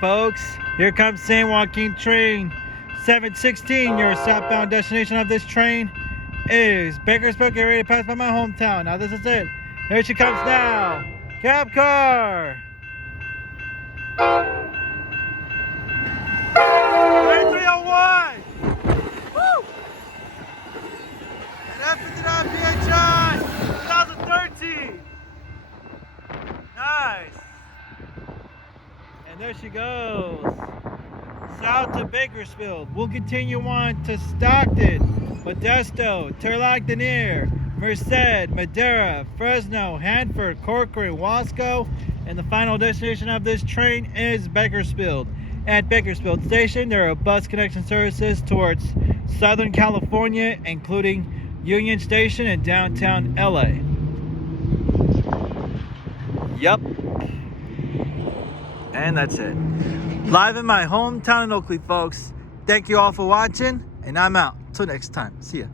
folks. Here comes San Joaquin train 716. Your southbound destination of this train is Bakersfield. Get ready to pass by my hometown. Now this is it. Here she comes now. Cabcar. 3301. Woo! An F59PHI 2013. Nice. And there she goes. South to Bakersfield. We'll continue on to Stockton, Modesto, Turlock-Denier, Merced, Madera, Fresno, Hanford, Corcoran, Wasco, and the final destination of this train is Bakersfield. At Bakersfield Station, there are bus connection services towards Southern California, including Union Station in downtown LA. Yep. And that's it. Live in my hometown in Oakley, folks. Thank you all for watching, and I'm out. Till next time. See ya.